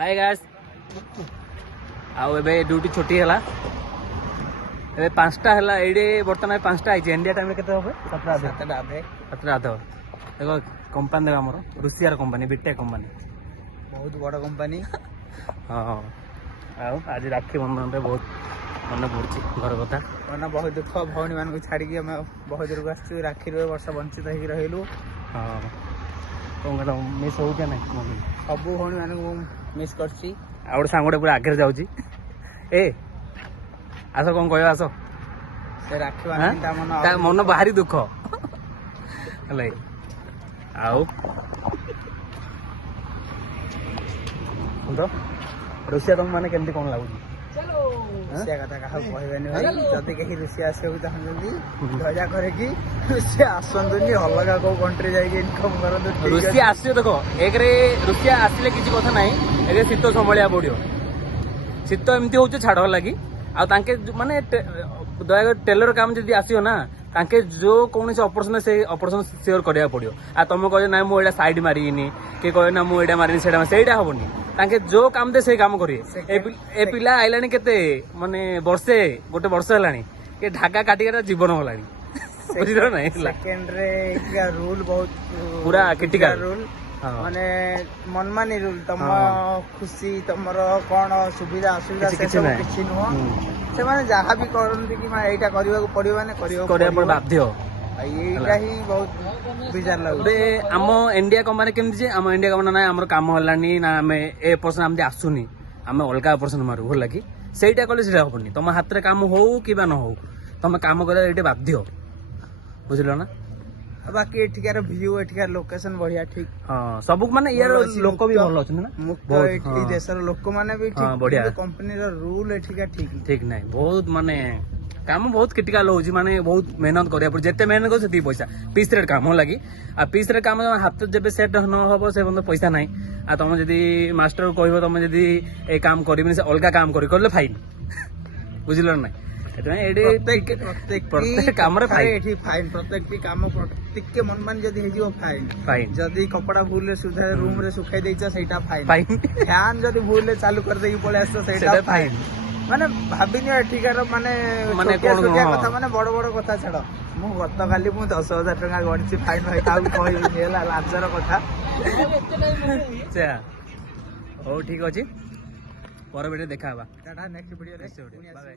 Hi guys आउ एबे duty छुट्टी हला एबे 5टा हला एडे बर्तमान 5टा आइछ इंडिया टाइम केते होबे 7टा आधे देखो कंपनी देबा हमर रूसिया कंपनी बिटे कंपनी बहुत बड़ कंपनी हां आउ आज राखी बंधन रे बहुत मन पड़छि घर कथा मन बहुत दुख भौणी मान को छाड़ी के हम बहुत दूर को आछू राखी रे वर्ष वंचित होई रहिलु हां कोन मिस हो के नहीं सब भौणी मान को मिस करछि आउड सांगोडे पूरा आगे जाउछि ए आसो कोन कहयो आसो से राखी बांधन ता मन भारी दुख हलै आउ तो रुसिया तुम माने केमती कोन लागु रुसिया कथा कहा कहबेनी भाई जदी कहि रुसिया आसे चाहंदी दया करे कि रुसिया आसंदनी अलगा को कंट्री जाई इनकम करन रुसिया आसियो देखो एक रे रुसिया आसिले किछि कथा नाही एगे शीत संभालिया पड़ियो शीत एमती होचे छाड़ लगी आ तांके माने दया टेलर काम जदी आसियो ना तांके जो कौन से ऑपरेशन सियोर करिया पड़ियो आ तुम कहे ना मु एडा साइड मारिनी के कहे ना मु एडा मारिनी सेडा हबनी तांके जो काम दे से काम करिए ए पिला आइलानी केते माने वर्षे गोटे वर्ष हलानी के ढाका काटिका जीवन हलानी बुझिलो नै सेकंड रे का रूल बहुत पूरा क्रिटिकल रूल माने मनमानी रूल तम खुशी तमर कोन सुविधा असुविधा से सब किछि नुह से माने जहा भी करन कि माने एटा करबा को पड़ियो माने करियो पर बाध्य एटा ही बहुत बिजार लागु आम इंडिया कंपनी केमती जे आम इंडिया कंपनी ना हमर काम हलानी ना हमें ए पर्सन हमदे आसुनी हमें अलगा पर्सन मारू होला कि सेटा कले सेटा होबनी तम हाथ रे काम हो कि बा न हो तम काम करे एटे बाध्य बुझलो ना बाकी एठिकार व्यू एठिकार लोकेशन बढ़िया ठीक हां सब माने यार लोक भी भलो अछि ना मुक्त एठी देशर लोक माने भी ठीक बढ़िया कंपनी रो रूल एठिका ठीक नहीं बहुत माने काम बहुत क्रिटिकल होची माने बहुत मेहनत करिया पर जेते मेहनत कर सेती पैसा पीस रेट काम लागी आ पीस रेट काम हाथ जेबे सेट न होबो से बंद पैसा नाही आ तुम जदी मास्टर कहबो तुम जदी ए काम करबिनी से अलगा काम करले फाइन बुझिलो ना प्रत्येक काम रे फाइन प्रत्येक काम प्रत्येक के मनमान जदी हेजियो फाइन जदी कपड़ा भूल रे सुधा रूम रे सुखाई देइछ सेटा फाइन फैन जदी भूल रे चालू कर देई पळे आसो सेटा फाइन माने भाबिनी एठिकार माने कोन कथा माने बड़ बड़ कथा छाड़ मु गत काली मु 10,000 टका गणछि फाइन भाई काउ कहि हेला लाजर कथा अच्छा ओ ठीक अछि पर वीडियो देखाबा टाटा नेक्स्ट वीडियो रे बाय बाय।